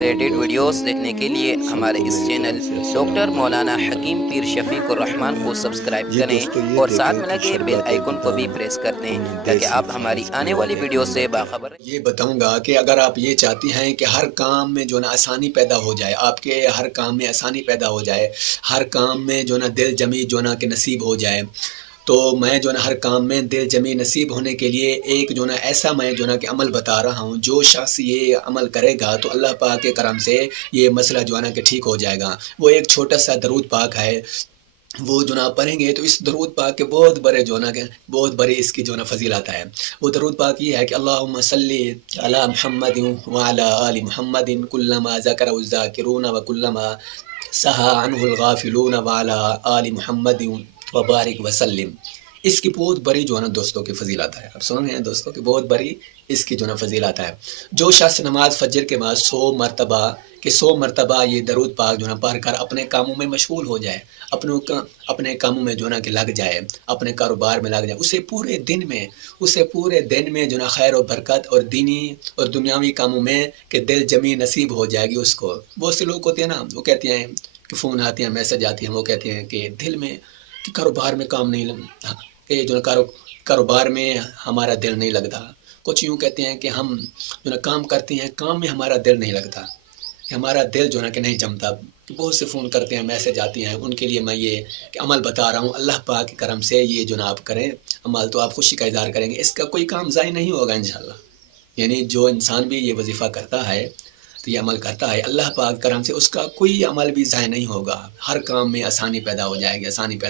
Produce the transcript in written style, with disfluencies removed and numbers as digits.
Related videos دیکھنے کے لیے ہمارے اس چینل ڈاکٹر مولانا حکیم پیر شفیق الرحمان کو سبسکرائب کریں اور ساتھ میں لگے بیل آئیکن کو بھی پریس کر دیں تاکہ آپ ہماری آنے والی ویڈیو سے باخبر رہیں۔ یہ بتاؤں گا کہ اگر آپ یہ چاہتی ہیں کہ ہر کام میں جو نا آسانی پیدا ہو جائے، آپ کے ہر کام میں آسانی پیدا ہو جائے، ہر کام میں جو نا دل جمی جو نا کہ نصیب ہو جائے، تو میں جو نا ہر کام میں دل جمی نصیب ہونے کے لیے ایک جو نا ایسا میں جو نا کہ عمل بتا رہا ہوں، جو شخص یہ عمل کرے گا تو اللہ پاک کے کرم سے یہ مسئلہ جو ہے نا کہ ٹھیک ہو جائے گا۔ وہ ایک چھوٹا سا درود پاک ہے، وہ جو نا پڑھیں گے تو اس درود پاک کے بہت بڑے جو نا کہ بہت بڑی اس کی جو نا فضیلت ہے۔ وہ درود پاک یہ ہے کہ اللہم صلی علی محمد وعلی آل محمد کلما ذکر الذاکرون وکلما سہا عنہ الغافلون وعلی آل محمد وبارک وسلم۔ اس کی بہت بڑی جو ہے نا دوستوں کی فضیلت ہے۔ اب سن رہے ہیں دوستوں کی بہت بڑی اس کی جو نا فضیلت ہے۔ جو شخص نماز فجر کے بعد 100 مرتبہ یہ درود پاک جو نا پڑھ کر اپنے کاموں میں مشغول ہو جائے، اپنے کاموں میں جو نا کہ لگ جائے، اپنے کاروبار میں لگ جائے، اسے پورے دن میں جو نا خیر و برکت اور دینی اور دنیاوی کاموں میں کہ دل جمی نصیب ہو جائے گی اس کو۔ بہت سے لوگ ہوتے ہیں نا، وہ کہتے ہیں کہ فون آتے ہیں، میسج آتی ہیں، وہ کہتے ہیں کہ دل میں کہ کاروبار میں کام نہیں لگتا، کہ جو نا کاروبار میں ہمارا دل نہیں لگتا۔ کچھ یوں کہتے ہیں کہ ہم جو نا کام کرتے ہیں، کام میں ہمارا دل نہیں لگتا، کہ ہمارا دل جو نا کہ نہیں جمتا۔ بہت سے فون کرتے ہیں، میسج آتی ہیں، ان کے لیے میں یہ کہ عمل بتا رہا ہوں، اللہ پاک کے کرم سے یہ جو نا آپ کریں عمل تو آپ خوشی کا اظہار کریں گے، اس کا کوئی کام ضائع نہیں ہوگا انشاءاللہ۔ یعنی جو انسان بھی یہ وظیفہ کرتا ہے تو یہ عمل کرتا ہے، اللہ پاک کرم سے اس کا کوئی عمل بھی ضائع نہیں ہوگا، ہر کام میں آسانی پیدا ہو جائے گی، آسانی پیدا